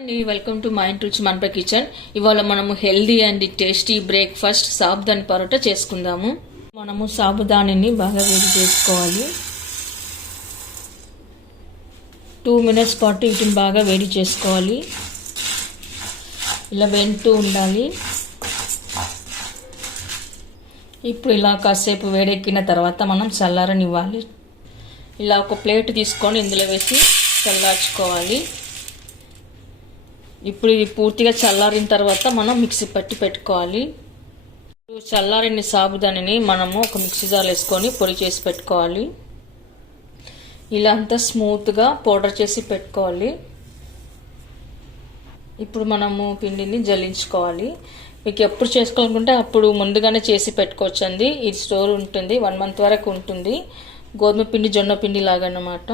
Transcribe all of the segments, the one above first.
అండి, welcome to my రుచి మనపై కిచెన్. ఇవాళ మనము healthy and tasty breakfast sabudana paratha చేసుకుందాము. మనము సాబుదానిని బాగా వేడి చేసుకోవాలి. 2 minutes పాటు వీటిని బాగా వేడి చేసుకోవాలి. ఇలా వెంటూ ఉండాలి. ఇప్పుడు ఇలా కాసేపు వేడెక్కిన తర్వాత మనం చల్లారనివ్వాలి. ఇలా ఒక ప్లేట్ తీసుకొని ఇందులో వేసి చల్లార్చుకోవాలి. ఇప్పుడు ఇది పూర్తిగా చల్లారిన తర్వాత మనం మిక్సీ పట్టి పెట్టుకోవాలి. చల్లారిన సాబుదానిని మనము ఒక మిక్సీ జార్ వేసుకొని పొడి చేసి పెట్టుకోవాలి. ఇలా అంతా స్మూత్గా పౌడర్ చేసి పెట్టుకోవాలి. ఇప్పుడు మనము పిండిని జల్లించుకోవాలి. మీకు ఎప్పుడు చేసుకోవాలనుకుంటే అప్పుడు ముందుగానే చేసి పెట్టుకోవచ్చు అండి. ఇది స్టోర్ ఉంటుంది, 1 month వరకు ఉంటుంది. గోధుమ పిండి జొన్న పిండి లాగా అన్నమాట.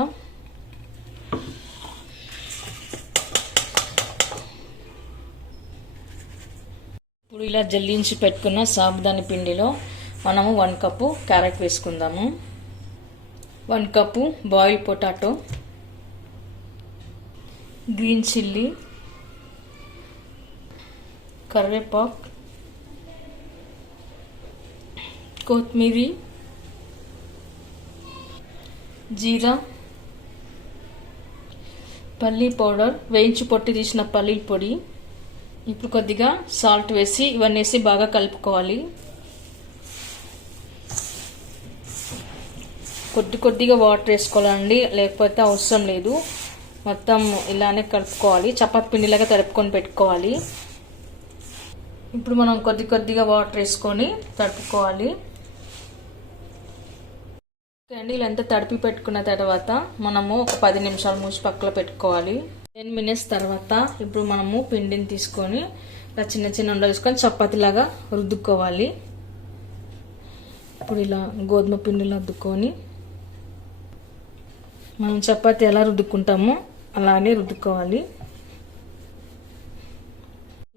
ఇప్పుడు ఇలా జల్లించి పెట్టుకున్న సాబుదాని పిండిలో మనము 1 cup క్యారెట్ వేసుకుందాము, 1 cup boiled potato, green chilli, కరివేపాకు, కొత్తిమీర, జీరా, పల్లీ పౌడర్, వేయించి పొట్టి తీసిన పల్లీల పొడి. ఇప్పుడు కొద్దిగా సాల్ట్ వేసి ఇవన్నీ వేసి బాగా కలుపుకోవాలి. కొద్దిగా వాటర్ వేసుకోవాలండి, లేకపోతే అవసరం లేదు. మొత్తం ఇలానే కలుపుకోవాలి. చపాతీ పిండిలాగా తడుపుకొని పెట్టుకోవాలి. ఇప్పుడు మనం కొద్దిగా వాటర్ వేసుకొని తడుపుకోవాలి. అండి, ఇలా అంతా తడిపి పెట్టుకున్న తర్వాత మనము ఒక 10 నిమిషాలు మూసి పక్కన పెట్టుకోవాలి. 10 minutes తర్వాత ఇప్పుడు మనము పిండిని తీసుకొని ఇలా చిన్న ఉండలు తీసుకొని చపాతీలాగా రుద్దుకోవాలి. ఇప్పుడు ఇలా గోధుమ పిండిలో రుద్దుకొని మనం చపాతీ ఎలా రుద్దుకుంటామో అలానే రుద్దుకోవాలి.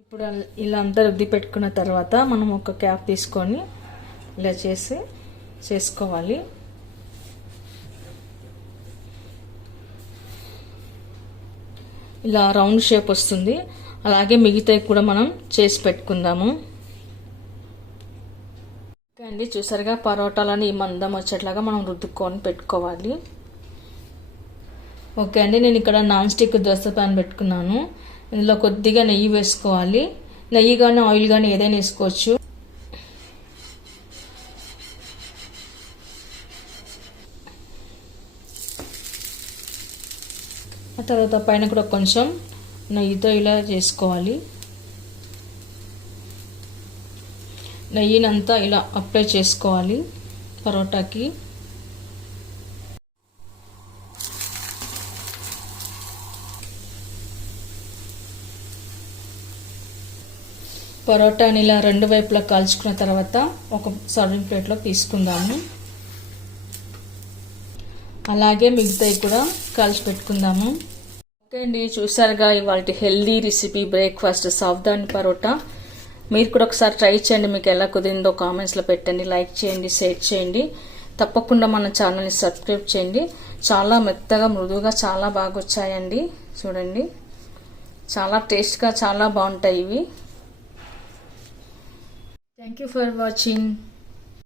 ఇప్పుడు ఇలా అంతా రుద్ది పెట్టుకున్న తర్వాత మనం ఒక క్యాప్ తీసుకొని ఇలా చేసుకోవాలి. ఇలా రౌండ్ షేప్ వస్తుంది. అలాగే మిగతాయి కూడా మనం చేసి పెట్టుకుందాము. ఓకే అండి, చూసారుగా పరోటాలని ఈ మందం వచ్చేట్లాగా మనం రుద్దుకొని పెట్టుకోవాలి. ఓకే అండి, నేను ఇక్కడ నాన్ స్టిక్ దోశ పాన్ పెట్టుకున్నాను. ఇందులో కొద్దిగా నెయ్యి వేసుకోవాలి. నెయ్యి కానీ ఆయిల్ కానీ ఏదైనా వేసుకోవచ్చు. ఆ తర్వాత పైన కూడా కొంచెం నెయ్యితో ఇలా చేసుకోవాలి. నెయ్యినంతా ఇలా అప్లై చేసుకోవాలి పరోటాకి. పరోటాని ఇలా 2 వైపులా కాల్చుకున్న తర్వాత ఒక సర్వింగ్ ప్లేట్లో తీసుకుందాము. అలాగే మిగతాయి కూడా కాల్చి పెట్టుకుందాము. ఓకే అండి, చూసారుగా ఇవాళ healthy recipe breakfast sabudana parotta. మీరు కూడా ఒకసారి ట్రై చేయండి. మీకు ఎలా కుదిరిందో కామెంట్స్లో పెట్టండి. లైక్ చేయండి, షేర్ చేయండి. తప్పకుండా మన ఛానల్ని సబ్స్క్రైబ్ చేయండి. చాలా మెత్తగా మృదువుగా చాలా బాగా వచ్చాయండి. చూడండి, చాలా టేస్ట్గా చాలా బాగుంటాయి ఇవి. Thank you for watching.